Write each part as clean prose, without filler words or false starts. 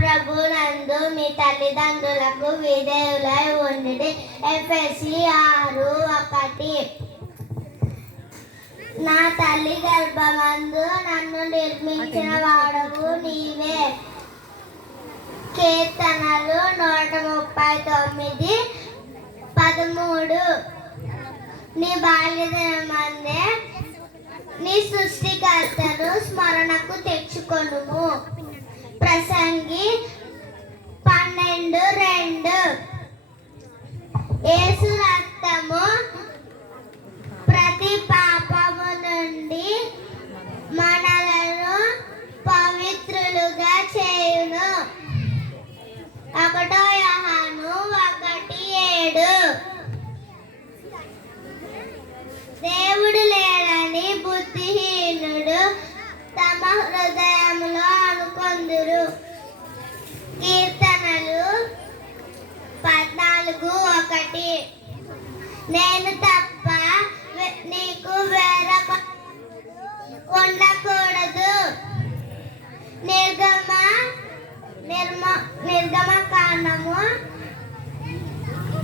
ప్రభునందు మీ తల్లిదండ్రులకు విధేయులై ఉండి. ఎఫెసీ 6:1. నా తల్లి గర్భమందు నన్ను నిర్మించిన వాడవు నీవే. కీర్తనలు 139:13. నీ బాల్యదినమందే నీ సృష్టికర్తను స్మరణకు తెచ్చుకొనుము. ప్రసంగి 12:2. యేసు రక్తము ప్రతి పాపము నుండి మనలను పవిత్రులుగా చేయును. 1 యోహాను 1:7. దేవుడు లేడని బుద్ధిహీనుడు తమ హృదయంలో అనుకొందురు. కీర్తనలు 14:1. నేను తప్ప నీకు వేరొక ఉండకూడదు. నిర్గమకాండము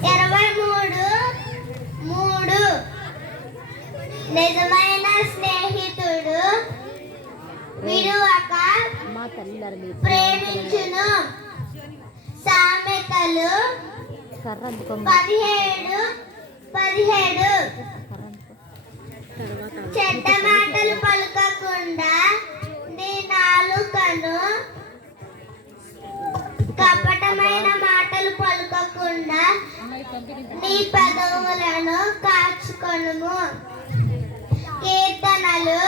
23:3. నిజమైన స్నేహితుడు విడువక ప్రేమించును. సామెతలు 17:17. చెడ్డ మాటలు పలుకకుండా నీ నాలుకను, కపటమైన మాటలు పలుకకుండా నీ పెదవులను కాచుకొనుము. కీర్తనలు